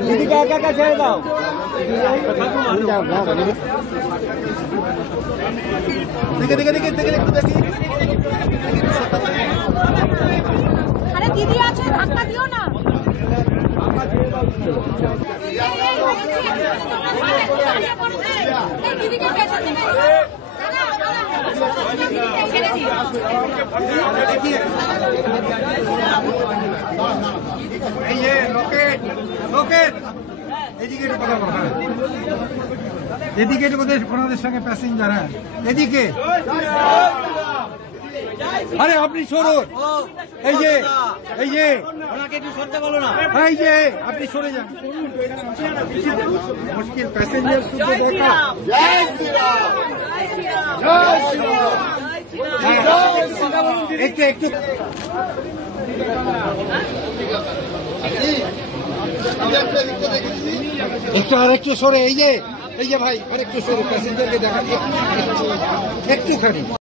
দিদিকে একা একা ছেড়ে দাও। দেখে দেখে দেখে দেখে একটু দেখি। আরে দিদি আছে, ধাক্কা দিও না। দিদিকে পেছন দিবে। এই যে রকেট রকেট এদিকে একটু কথা বলো। এদিকে একটু ওনাদের সঙ্গে প্যাসেঞ্জার। হ্যাঁ এদিকে। আরে আপনি সরুন। এই যে এই যে ওনাকে একটু সরতে বলো না। এই যে আপনি সরে যান। মুশকিল প্যাসেঞ্জার শুধু দেখা। একটু একটু একটু আর একটু সরে। এই যে ভাই আর একটু সরে প্যাসেঞ্জারকে দেখা একটুখানি।